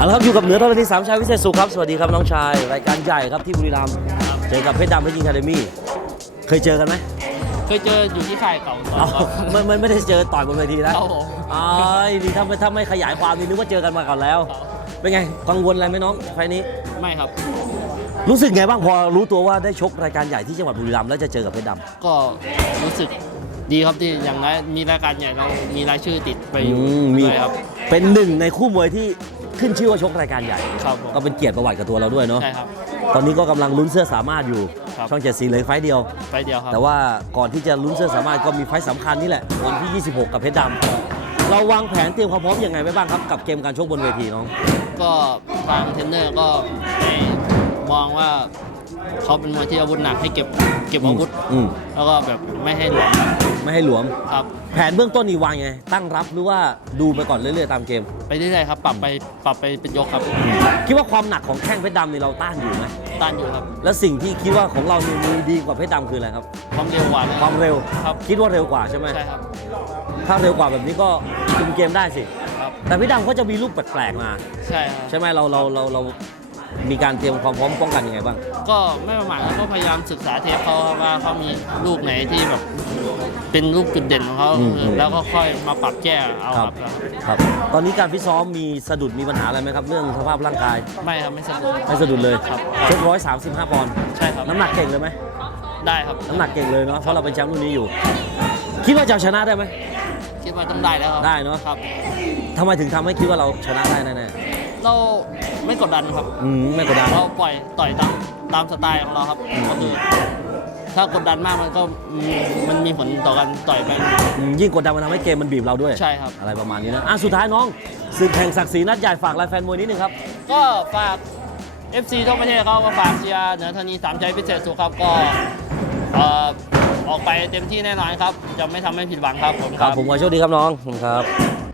อยู่กับเหนือตอนที่สามชายวิเศษสุขครับ สวัสดีครับน้องชาย รายการใหญ่ครับที่บุรีรัมย์เจอกับเพชรดำเพชรยิงคาเดมี่เคยเจอกันไหมเคยเจออยู่ที่ค่ายเก่าตอนเอาครับไม่ไม่ไม่ได้เจอต่อยบนเวทีนะครับผมอ้ายนี่ถ้าไม่ถ้าไม่ขยายความนี่นึกว่าเจอกันมาก่อนแล้ว เป็นไงกังวลอะไรไหมน้องไฟล์นี้ ไม่ครับ รู้สึกไงบ้างพอรู้ตัวว่าได้ชกรายการใหญ่ที่จังหวัดบุรีรัมย์แล้วจะเจอกับเพชรดำก็รู้สึกดีครับที่อย่างน้อยมีรายการใหญ่เรามีรายชื่อติดไปอยู่อืมมีด้วยครับ เป็นหนึ่งในคู่มวยที่ ขึ้นชื่อว่าชกรายการใหญ่ ครับผม ก็เป็นเกียรติประวัติกับตัวเราด้วยเนาะใช่ครับ ตอนนี้ก็กำลังลุ้นเสื้อสามารถอยู่ครับ ช่องเจ็ดสีเหลยไฟล์เดียว ไปเดียวครับ แต่ว่าก่อนที่จะลุ้นเสื้อสามารถก็มีไฟล์สำคัญนี่แหละ วันที่ 26 กับเพชรดำเราวางแผนเตรียมความพร้อมยังไงไว้บ้างครับกับเกมการชกบนเวทีน้อง ก็ทางเทรนเนอร์ก็ไปมองว่า เขาเป็นมวยที่อาวุธหนักให้เก็บเก็บอาวุธอืม แล้วก็แบบไม่ให้หลวมไม่ให้หลวม ครับ แผนเบื้องต้นนี่วางยังไง ตั้งรับหรือว่าดูไปก่อนเรื่อยๆตามเกม ไปเรื่อยๆครับ ปรับไปปรับไปเป็นยกครับคิดว่าความหนักของแข้งเพชรดำนี่เราต้านอยู่ไหมต้านอยู่ครับ แล้วสิ่งที่คิดว่าของเรานี่มีดีกว่าเพชรดำคืออะไรครับ ความเร็วกว่านะความเร็วครับ คิดว่าเร็วกว่าใช่ไหมใช่ครับ ถ้าเร็วกว่าแบบนี้ก็คุมเกมได้สิ ครับ แต่เพชรดำเขาจะมีลูกแปลกๆมา ใช่ครับ ใช่ไหมเราเราเราเรา มีการเตรียมความพร้อมป้องกันยังไงบ้าง ก็ไม่ประมาทครับก็พยายามศึกษาเทปเขาครับว่าเขามีลูกไหนที่แบบเป็นลูกจุดเด่นของเขาอืมอืม แล้วก็ค่อยมาปรับแก้เอาคครัรับบครับ ตอนนี้การฟิตซ้อมมีสะดุดมีปัญหาอะไรไหมครับ เรื่องสภาพร่างกายไม่ครับไม่สะดวกไม่สะดุดเลยครับชกร้อยสามสิบห้าปอนด์ใช่ครับน้ำหนักเก่งเลยไหมได้ครับน้ำหนักเก่งเลยเนาะเพราะเราเป็นแชมป์รุ่นนี้อยู่ คิดว่าจะชนะได้ไหม คิดว่าต้องได้แล้วครับได้เนอะ ครับทำไมถึงทำให้คิดว่าเราชนะได้แน่ เราไม่กดดันครับๆอืมไม่กดดัน เราปล่อยต่อยตามตามสไตล์ของเราครับก็คือถ้ากดดันมากมันก็อืมมันมีผลต่อการต่อยไปอืมยิ่งกดดันมันทำให้เกมมันบีบเราด้วย ใช่ครับ อะไรประมาณนี้นะ อะ สุดท้ายน้องศึกแข่งศักดิ์ศรีนัดใหญ่ฝากลายแฟนมวยนิดนึงครับ ก็ฝาก FC ทั่วประเทศเขาก็ฝากเชียร์เหนือธนีสามชัยพิเศษสุขครับก็เอ่อออกไปเต็มที่แน่นอนครับ จะไม่ทำให้ผิดหวังครับผมครับ ผมขอโชคดีครับน้องขอบคุณครับ